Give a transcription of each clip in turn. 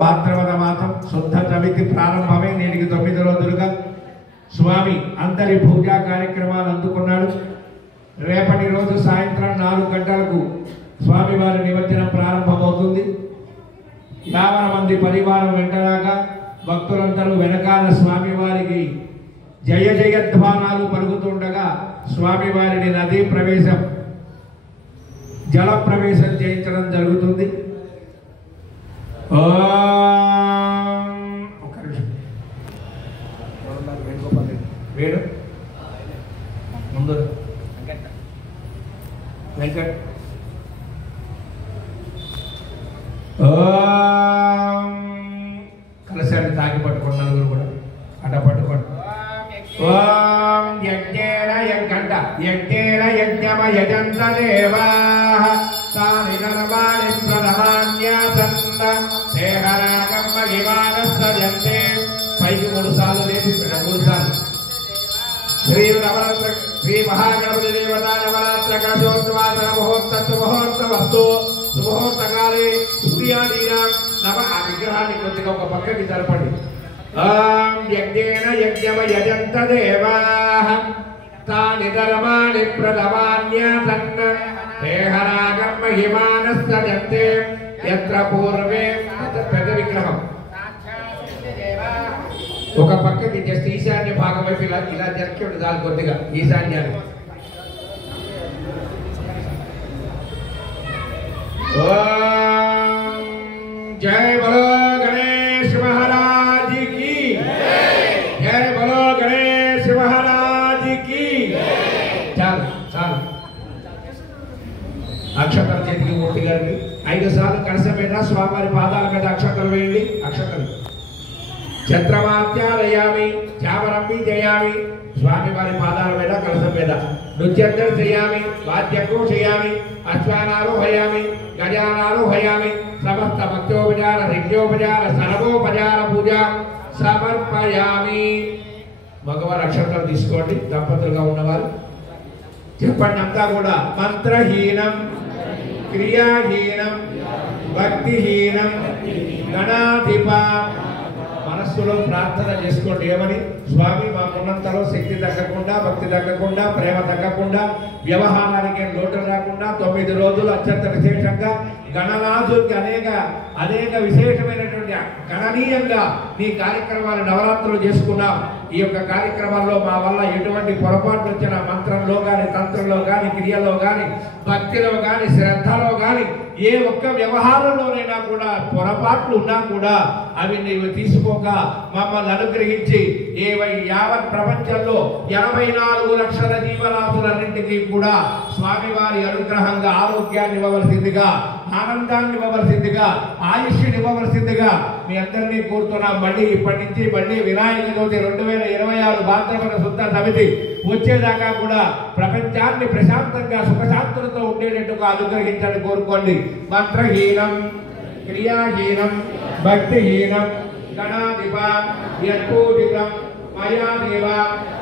భాద్రపద మాసం శుద్ధ చవితి ప్రారంభమై నేటికి 9 రోజులుగా స్వామి అందరి పూజా కార్యక్రమాలు అందుకున్నాడు. రేపటి రోజు సాయంత్రం 4 గంటలకు స్వామివారి నిమజ్జనం ప్రారంభమవుతుంది. 50 మంది పరివారం వెంటరాగా భక్తులందరూ వెనకాల స్వామివారికి జయ జయధ్వానాలు పలుకుతుండగా స్వామివారిని నదీ ప్రవేశం జల ప్రవేశం చేయించడం జరుగుతుంది. వేడు ముందు వెంకట్ కలశాన్ని తాగి పట్టుకోండి. నలుగురు కూడా అట పట్టుకోండి. ఓం యజ్ఞేన యజ్ఞంట యజ్ఞేన యజ్ఞమ యజంత దేవాః తాని కర్మాణి ప్రధాన్యాసంత దేహరాగం మహిమానస్సజంతే. పైకి 3 సార్లు లేచి 3 సార్లు శ్రీ మహాగణపతి దేవతా నవరాత్ర గణశోత్సవాసన ముహూర్తవస్తు సుముహూర్తకాలే సూర్యాదీనాం నవ. ఆ విగ్రహాన్ని కొద్దిగా ఒక పక్కకి జరపండి. ఓం యజ్ఞేన యజ్ఞమ యజంత దేవాః తాని ధర్మాణి ప్రథమాన్యాసన్న దేహరాగం మహిమానస్సజంతే. యత్ర పూర్వే పెద్ద విగ్రహం ఒక పక్కకి జస్ట్ ఈశాన్య భాగం వైపు ఇలా జరిగి ఉంటుంది. దాని కొద్దిగా ఈశాన్యాన్ని జై బలో గణేష్ మహారాజ్ కి జై బలో గణేష్ మహారాజ్ కి. చాలు చాలు. అక్షతలు చేతికి మూర్తి గారిని 5 సార్లు కలశ మీద స్వామివారి పాదాల మీద అక్షతలు వేయండి. అక్షతలు చంద్రమాత్యాలయామి చామరంబి చేయామి. స్వామివారి పాదాల మీద కలశం మీద నృత్యంతం చేయామి. వాద్యంకం చేయామి. అశ్వానారోహయామి గజానారోహయామి. సమస్త భక్తోపచార యజ్ఞోపచార సర్వోపచార పూజ సమర్పయామి. మగవారు అక్షరాలు తీసుకోండి. దంపతులుగా ఉన్నవారు చెప్పండి. అంతా కూడా మంత్రహీనం క్రియాహీనం భక్తిహీనం గణాధిప. మనస్సులో ప్రార్థన చేసుకోండి. ఏమని? స్వామి మాకున్నంతలో శక్తి తగ్గకుండా భక్తి తగ్గకుండా ప్రేమ తగ్గకుండా వ్యవహారానికి లోటు రాకుండా 9 రోజులు అత్యంత విశేషంగా గణనాథుడికి అనేక విశేషమైనటువంటి గణనీయంగా నీ కార్యక్రమాలు నవరాత్రులు చేసుకున్నాం. ఈ యొక్క కార్యక్రమాల్లో మా వల్ల ఎటువంటి పొరపాట్లు వచ్చినా మంత్రంలో కానీ తంత్రంలో కానీ క్రియలో కానీ భక్తిలో కానీ శ్రద్ధలో కానీ ఏ ఒక్క వ్యవహారంలోనైనా కూడా పొరపాట్లు ఉన్నా కూడా అవి నీవు తీసుకోక మమ్మల్ని అనుగ్రహించి యావత్ ప్రపంచంలో 84 లక్షల జీవరాశులన్నింటికీ కూడా స్వామివారి అనుగ్రహంగా ఆరోగ్యాన్ని ఇవ్వవలసిందిగా ఆనందాన్ని ఇవ్వవలసిందిగా ఆయుష్ని ఇవ్వవలసిందిగా మీ అందరినీ కోరుతున్నాం. మళ్ళీ ఇప్పటి నుంచి మళ్ళీ వినాయక చవితి 2026 భాద్రపద శుద్ధ సమితి వచ్చేదాకా కూడా ప్రపంచాన్ని ప్రశాంతంగా సుఖశాంతులతో ఉండేటట్టుగా అనుగ్రహించాలని కోరుకోండి. మంత్రహీనం క్రియాహీనం భక్తిహీనం గణాధిప యత్పూజితం మయా దేవ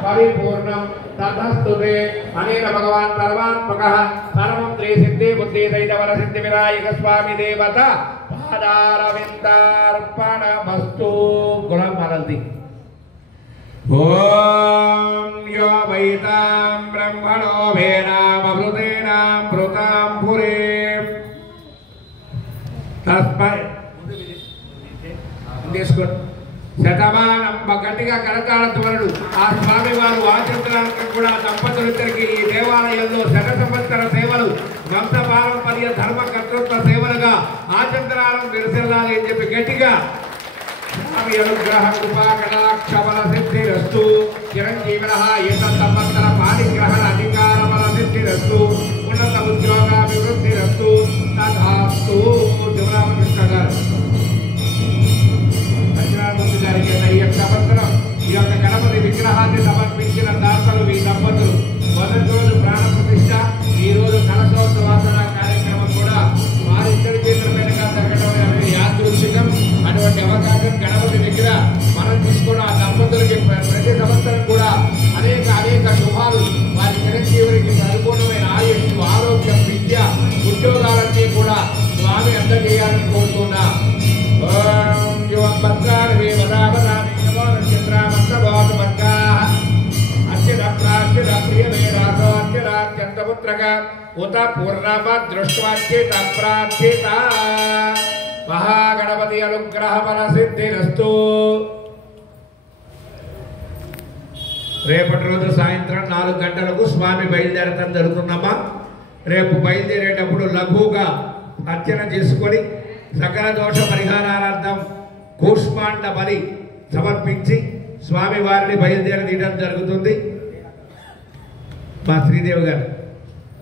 పరిపూర్ణం తథస్తుతే. అనేన భగవాన్ సర్వాత్మకః సర్వం త్రిసిద్ధి బుద్ధి సైతవర సిద్ధి వినాయక స్వామి దేవత పాదారవిందార్పణమస్తు. గుణం మనల్ది. ఓం యో వైతాం బ్రహ్మణో వేదామృతేనాం భృతాం పురే తస్మై శతమానం గట్టిగా కరతాళ ధ్వనుడు. ఆ స్వామివారు ఆచంద్రాలకు కూడా దంపతులిద్దరికి ఈ దేవాలయంలో 100 సంవత్సర సేవలు వంశ పారంపర్య ధర్మ కర్తృత్వ సేవలుగా ఆచంద్రాలను నిరసనాలి అని చెప్పి గట్టిగా స్వామి అనుగ్రహం కృపాకటాక్షబల సిద్ధిరస్తు. చిరంజీవిన ఏత సంవత్సర పాణిగ్రహణ అధికార బల సిద్ధిరస్తు. ఉన్నత ఉద్యోగాభివృద్ధిరస్తు. తథాస్తు. శివరామకృష్ణ గారు దక్షిణామూర్తి గారికి ఈ యొక్క సంవత్సరం ఈ యొక్క గణపతి విగ్రహాన్ని సమర్పించిన దాతలు ఈ దంపతులు మొదటి రోజు ప్రాణ ప్రతిష్ట, ఈ రోజు కలశోత్సవాసన కార్యక్రమం కూడా వారిద్దరి చేతుల మీదుగా జరగడం అనేది యాదృచ్ఛికం. అటువంటి అవకాశం గణపతి దగ్గర మనం తీసుకోవడం ఆ దంపతులకి ప్రతి సంవత్సరం కూడా అనేక శుభాలు వారి చిరంజీవునికి పరిపూర్ణమైన ఆయుష్ ఆరోగ్యం విద్య ఉద్యోగాలన్నీ కూడా స్వామి అందజేయాలని కోరుతున్నా. సంవత్సరాలు అత్యంతపుత్రక ఉత పూర్ణమ దృష్ట్వాచ్యేత ప్రాచ్యేత మహాగణపతి అనుగ్రహ ఫల సిద్ధిరస్తు. రేపటి రోజు సాయంత్రం 4 గంటలకు స్వామి బయలుదేరటం జరుగుతుందమ్మా. రేపు బయలుదేరేటప్పుడు లఘువుగా అర్చన చేసుకొని సకల దోష పరిహారార్థం కూష్మాండ బలి సమర్పించి స్వామి వారిని బయలుదేరదీయడం జరుగుతుంది. మా శ్రీదేవి గారు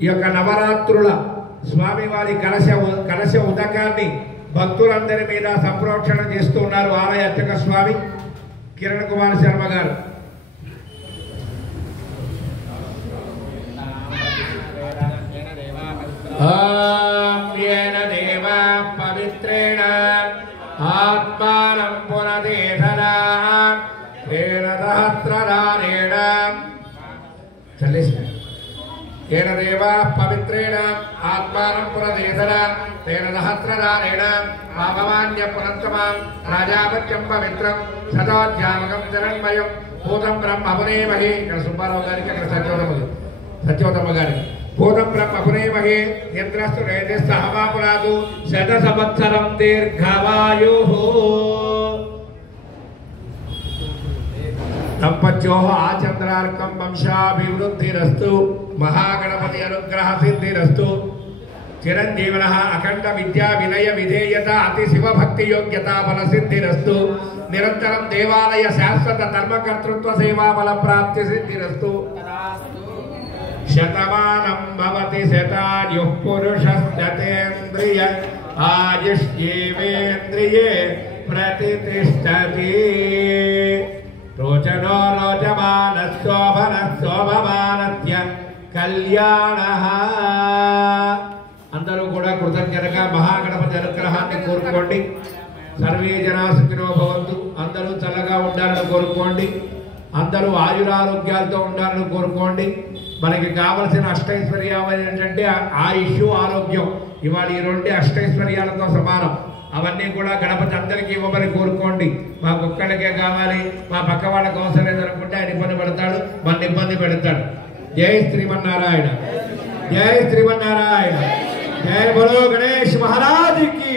ఈ యొక్క నవరాత్రుల స్వామివారి కలశ ఉదకాన్ని భక్తులందరి మీద సంప్రోక్షణ చేస్తూ ఉన్నారు ఆలయ అర్చక స్వామి కిరణ్ కుమార్ శర్మ గారు. పవిత్రేణ ఆత్మానం పునదేధనా తేన సహస్రదానేన తేన దేవా పవిత్రేణ ఆత్మానం పునదేధనా తేన సహస్రదానేన పాపమాన్య పునత్తమాం రాజాపత్యం పవిత్రం సదాధ్యామకం జనన్మయం భూతం బ్రహ్మ పునేమహి. ఇక్కడ సుబ్బారావు గారికి అక్కడ సత్యోతమ్మ గారికి భూతం బ్రహ్మ పునేమహే నిద్రస్తు రేతస్సహమాపురాదు శత సంవత్సరం దీర్ఘవాయు. దంపత్యోః ఆచంద్రార్కం వంశాభివృద్ధిరస్తు. మహాగణపతి అనుగ్రహ సిద్ధిరస్తు. చిరంజీవనః అఖండ విద్యా వినయ విధేయత అతి శివభక్తి యోగ్యతా ఫల సిద్ధిరస్తు. నిరంతరం దేవాలయ శాశ్వత ధర్మకర్తృత్వ సేవా ఫల ప్రాప్తి సిద్ధిరస్తు. శతమానం భవతి శతాయుః పురుషస్తేంద్రియ ఆయుష్యేవేంద్రియే ప్రతిష్ఠతి. రోచనో రోచమానః శోభనః శోభమానత్య కళ్యాణః. అందరూ కూడా కృతజ్ఞతగా మహాగణపతి అనుగ్రహాన్ని కోరుకోండి. సర్వే జనా సుఖినో భవంతు. అందరూ చల్లగా ఉండాలని కోరుకోండి. అందరూ ఆయురారోగ్యాలతో ఉండాలని కోరుకోండి. మనకి కావలసిన అష్టైశ్వర్యాలు ఏంటంటే ఆయుష్ ఆరోగ్యం. ఇవాళ ఈ 2 అష్టైశ్వర్యాలతో సమానం. అవన్నీ కూడా గణపతి అందరికీ ఇవ్వమని కోరుకోండి. మాకు ఒక్కడికే కావాలి, మా పక్క వాళ్ళకి అవసరం లేదనుకుంటే ఆయన ఇబ్బంది పడతాడు, మన ఇబ్బంది పెడతాడు. జై శ్రీమన్నారాయణ, జై శ్రీమన్నారాయణ, జై బలో గణేష్ మహారాజుకి.